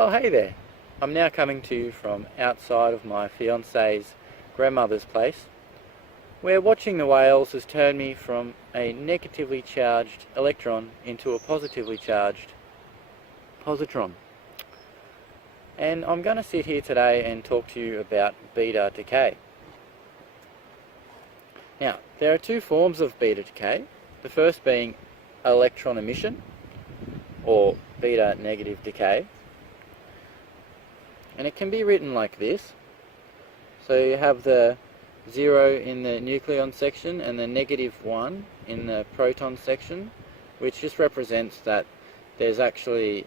Oh, hey there. I'm now coming to you from outside of my fiance's grandmother's place, where watching the whales has turned me from a negatively charged electron into a positively charged positron. And I'm going to sit here today and talk to you about beta decay. Now, there are two forms of beta decay, the first being electron emission, or beta negative decay. And it can be written like this. So you have the 0 in the nucleon section and the -1 in the proton section, which just represents that there's actually,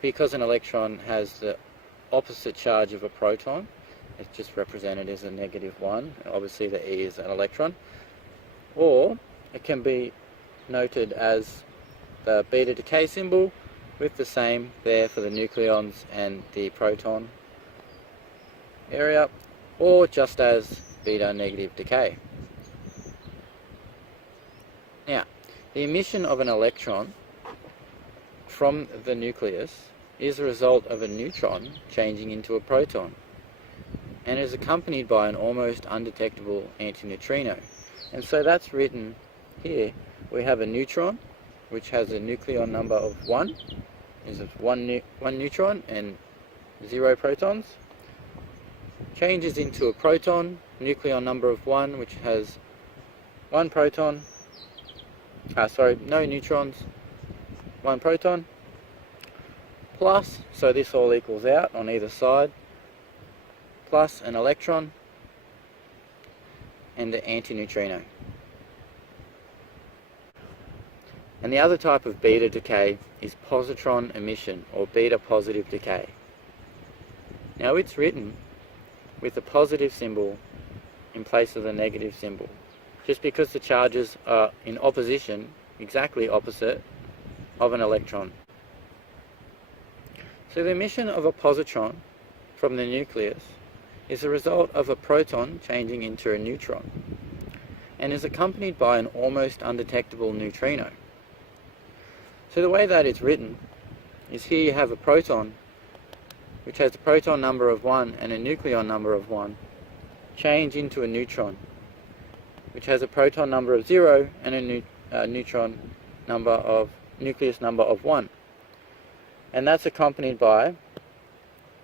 because an electron has the opposite charge of a proton, it's just represented as a -1. Obviously the E is an electron. Or it can be noted as the beta decay symbol, with the same there for the nucleons and the proton area, or just as beta negative decay. Now, the emission of an electron from the nucleus is a result of a neutron changing into a proton, and is accompanied by an almost undetectable antineutrino. And so that's written here. We have a neutron, which has a nucleon number of 1, is one neutron and 0 protons, changes into a proton, nucleon number of 1, which has 1 proton, no neutrons, 1 proton, plus, so this all equals out on either side, plus an electron and the antineutrino. And the other type of beta decay is positron emission, or beta positive decay. Now it's written with a positive symbol in place of the negative symbol, just because the charges are in opposition, exactly opposite, of an electron. So the emission of a positron from the nucleus is a result of a proton changing into a neutron, and is accompanied by an almost undetectable neutrino. So the way that it's written is, here you have a proton which has a proton number of 1 and a nucleon number of 1 change into a neutron which has a proton number of 0 and a neutron number of nucleus number of 1. And that's accompanied by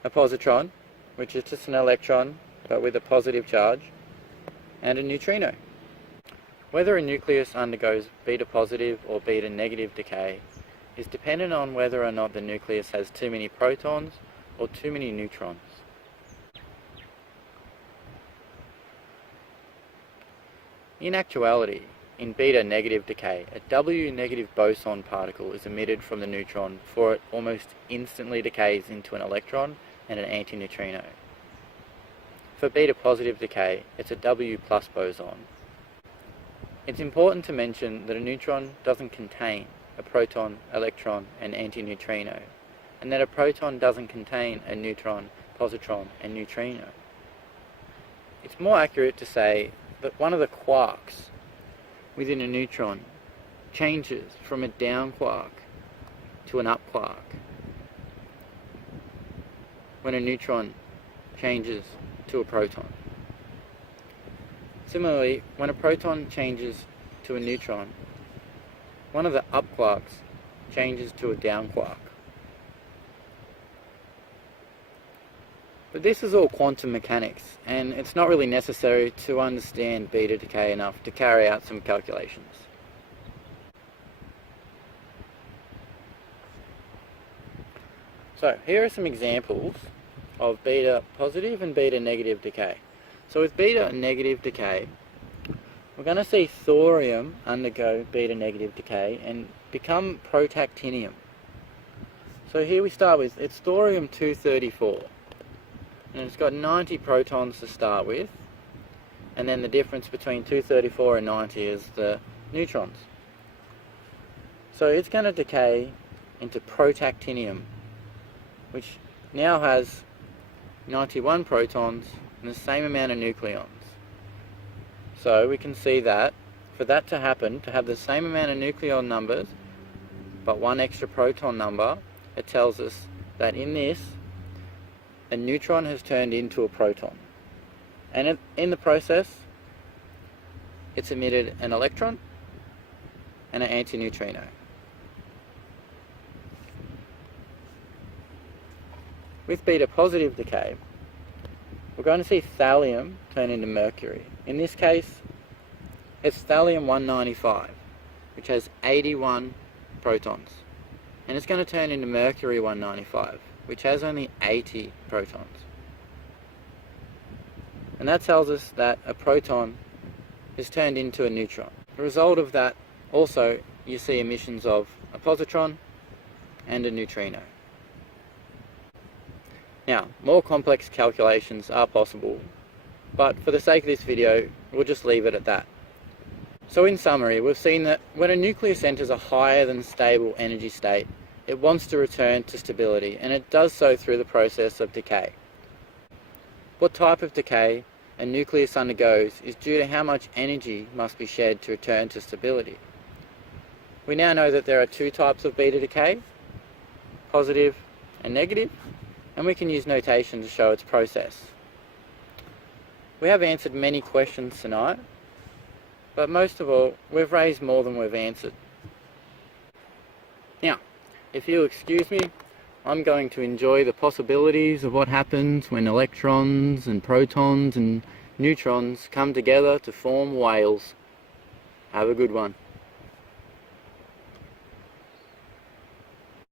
a positron, which is just an electron but with a positive charge, and a neutrino. Whether a nucleus undergoes beta positive or beta negative decay is dependent on whether or not the nucleus has too many protons or too many neutrons. In actuality, in beta negative decay, a W negative boson particle is emitted from the neutron before it almost instantly decays into an electron and an antineutrino. For beta positive decay, it's a W plus boson. It's important to mention that a neutron doesn't contain a proton, electron, and antineutrino, and that a proton doesn't contain a neutron, positron, and neutrino. It's more accurate to say that one of the quarks within a neutron changes from a down quark to an up quark when a neutron changes to a proton. Similarly, when a proton changes to a neutron, one of the up quarks changes to a down quark. But this is all quantum mechanics, and it's not really necessary to understand beta decay enough to carry out some calculations. So here are some examples of beta positive and beta negative decay. So with beta negative decay, we're going to see thorium undergo beta negative decay and become protactinium. So here we start with, it's thorium-234, and it's got 90 protons to start with, and then the difference between 234 and 90 is the neutrons. So it's going to decay into protactinium, which now has 91 protons and the same amount of nucleons. So we can see that for that to happen, to have the same amount of nucleon numbers but one extra proton number, it tells us that in this, a neutron has turned into a proton. And in the process, it's emitted an electron and an antineutrino. With beta positive decay, we're going to see thallium turn into mercury. In this case, it's thallium 195, which has 81 protons. And it's going to turn into mercury 195, which has only 80 protons. And that tells us that a proton is turned into a neutron. The result of that, also, you see emissions of a positron and a neutrino. Now, more complex calculations are possible, but for the sake of this video, we'll just leave it at that. So in summary, we've seen that when a nucleus enters a higher than stable energy state, it wants to return to stability, and it does so through the process of decay. What type of decay a nucleus undergoes is due to how much energy must be shed to return to stability. We now know that there are two types of beta decay, positive and negative, and we can use notation to show its process. We have answered many questions tonight, but most of all, we've raised more than we've answered. Now, if you'll excuse me, I'm going to enjoy the possibilities of what happens when electrons and protons and neutrons come together to form whales. Have a good one.